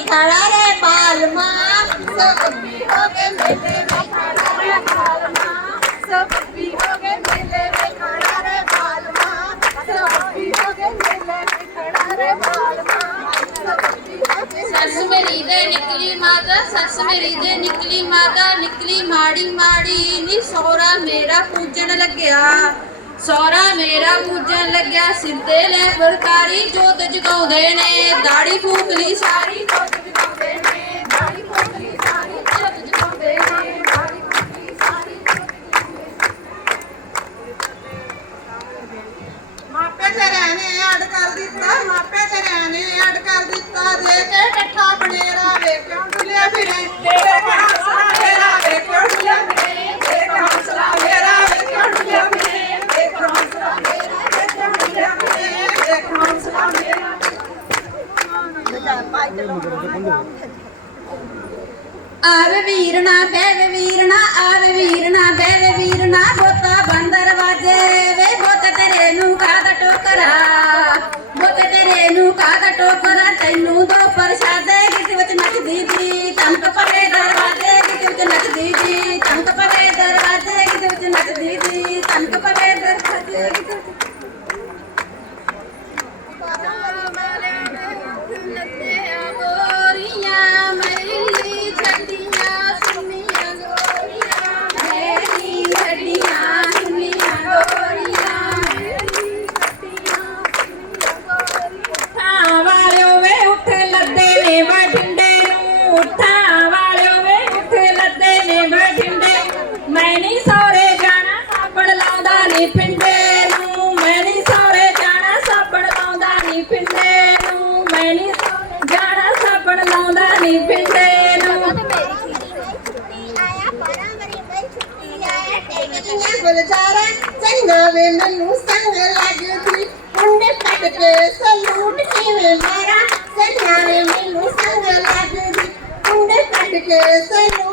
ਵਿੱਚ ਖੜਾ ਰੇ ਬਾਲਮਾ ਸਭੀ ਹੋ ਕੇ ਮੇਲੇ ਵਿੱਚ ਖੜਾ ਰੇ ਬਾਲਮਾ ਸਭੀ ਹੋ ਕੇ ਮੇਲੇ ਵਿੱਚ ਖੜਾ ਰੇ ਬਾਲਮਾ ਸਭੀ ਹੋ ਕੇ ਮੇਲੇ ਵਿੱਚ ਖੜਾ ਰੇ ਬਾਲਮਾ ਸਭੀ ਹੋ ਕੇ ਸੱਸ ਮੇਰੀ ਦੇ ਨਿਕਲੀ ਮਾਤਾ ਸੱਸ ਮੇਰੀ ਦੇ ਨਿਕਲੀ ਮਾਤਾ ਨਿਕਲੀ ਮਾੜੀ ਮਾੜੀ ਨੀ ਸੋਹਰਾ ਮੇਰਾ ਪੂਜਣ ਲੱਗਿਆ ਸੋਹਰਾ ਮੇਰਾ ਪੂਜਣ ਲੱਗਿਆ ਸਿੱਧੇ ਲੈ ਫੁਲਕਾਰੀ ਜੋਤ ਜਗਾਉਂਦੇ ਨੇ ਦਾੜੀ ਫੂਕ ਦਿੱਤਾ ਮਾਪੇ ਤੇਰੇ ਨੇ ਅੜ ਕਰ ਦਿੱਤਾ ਦੇ ਕੇ ਟੱਠਾ ਬਨੇਰਾ ਵੇ ਡੁੱਲਿਆ ਫਿਰੇ ਤੇਰੇ ਹੌਸਲਾ ਮੇਰਾ ਵੇ ਡੁੱਲਿਆ ਫਿਰੇ ਤੇਰੇ ਹੌਸਲਾ ਮੇਰਾ ਵੇ ਡੁੱਲਿਆ ਫਿਰੇ ਤੇਰੇ ਹੌਸਲਾ ਮੇਰਾ ਵੇ ਡੁੱਲਿਆ ਫਿਰੇ ਤੇਰੇ ਹੌਸਲਾ ਮੇਰਾ ਆਵੇ ਵੀਰਨਾ ਬਹਿਵੇ ਵੀਰਨਾ, ਆਵੇ ਵੀਰਨਾ ਬਹਿਵੇ ತೆನು ಕಾದ ಟೋಪರ ತೆನ್ನು ದೋಪ ਨਹੀਂ ਪਿੰਡੇ ਨੂੰ ਗੁਲਜ਼ਾਰਾ ਚੰਗਾ ਵੇ ਮੈਨੂੰ ਸੰਗ ਲੱਗਦੀ ਮੁੰਡੇ ਪੱਟ ਕੇ ਸਲੂਟ ਕਿਵੇਂ ਮਾਰਾ ਚੰਗਾ ਵੇ ਮੈਨੂੰ ਸੰਗ ਲੱਗਦੀ ਮੁੰਡੇ ਪੱਟ ਕੇ ਸਲੂਟ